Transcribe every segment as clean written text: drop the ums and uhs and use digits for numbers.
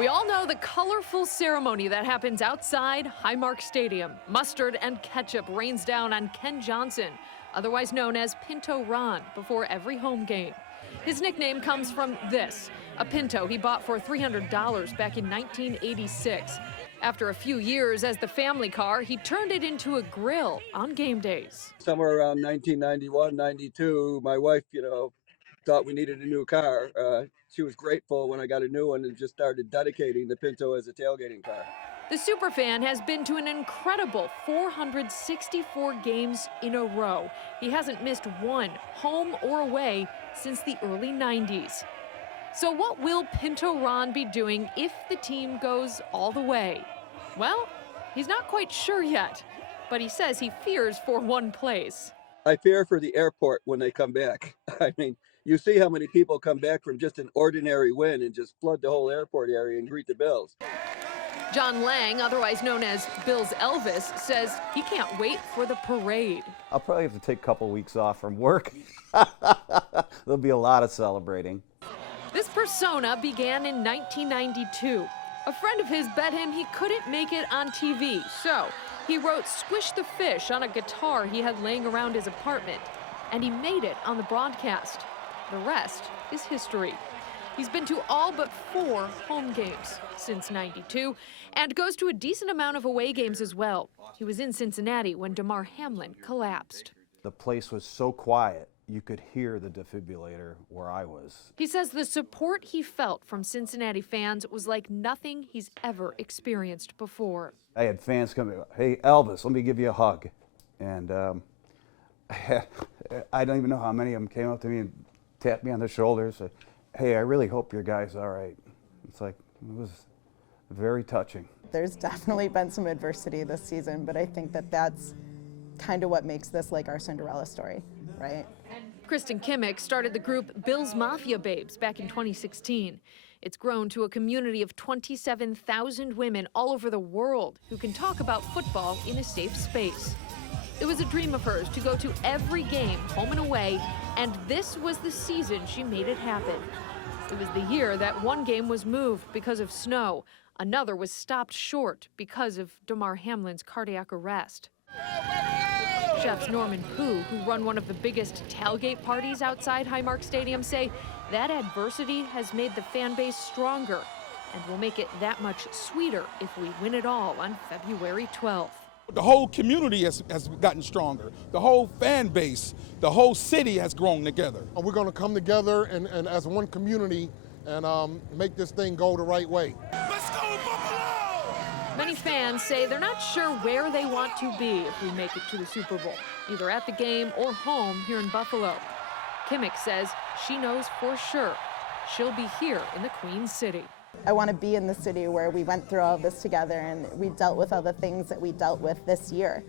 We all know the colorful ceremony that happens outside Highmark Stadium. Mustard and ketchup rains down on Ken Johnson, otherwise known as Pinto Ron, before every home game. His nickname comes from this, a Pinto he bought for $300 back in 1986. After a few years as the family car, he turned it into a grill on game days. Somewhere around 1991, 92, my wife, thought we needed a new car. She was grateful when I got a new one and just started dedicating the Pinto as a tailgating car. The superfan has been to an incredible 464 games in a row. He hasn't missed one, home or away, since the early 90s. So what will Pinto Ron be doing if the team goes all the way? Well, he's not quite sure yet, but he says he fears for one place. I fear for the airport when they come back. I mean, you see how many people come back from just an ordinary win and just flood the whole airport area and greet the Bills. John Lang, otherwise known as Bills Elvis, says he can't wait for the parade. I'll probably have to take a couple weeks off from work. There'll be a lot of celebrating. This persona began in 1992. A friend of his bet him he couldn't make it on TV, so he wrote "Squish the Fish" on a guitar he had laying around his apartment, and he made it on the broadcast. The rest is history. He's been to all but 4 home games since '92 and goes to a decent amount of away games as well. He was in Cincinnati when Damar Hamlin collapsed. The place was so quiet, you could hear the defibrillator where I was. He says the support he felt from Cincinnati fans was like nothing he's ever experienced before. I had fans come, "Hey, Elvis, let me give you a hug." And I don't even know how many of them came up to me and tapped me on the shoulder, said, "Hey, I really hope your guy's all right." It's like, it was very touching. There's definitely been some adversity this season, but I think that that's kind of what makes this like our Cinderella story, right? Kristen Kimmick started the group Bills Mafia Babes back in 2016. It's grown to a community of 27,000 women all over the world who can talk about football in a safe space. It was a dream of hers to go to every game, home and away, and this was the season she made it happen. It was the year that one game was moved because of snow. Another was stopped short because of Damar Hamlin's cardiac arrest. Chefs Norman Pooh, who run one of the biggest tailgate parties outside Highmark Stadium, say that adversity has made the fan base stronger and will make it that much sweeter if we win it all on February 12th. The whole community has gotten stronger. The whole fan base, the whole city has grown together. We're going to come together and as one community and make this thing go the right way. Let's go, Buffalo! Many fans say they're not sure where they want to be if we make it to the Super Bowl, either at the game or home here in Buffalo. Kimmick says she knows for sure she'll be here in the Queen City. I want to be in the city where we went through all this together and we dealt with all the things that we dealt with this year.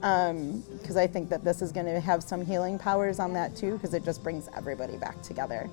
Because I think that this is going to have some healing powers on that too, because it just brings everybody back together.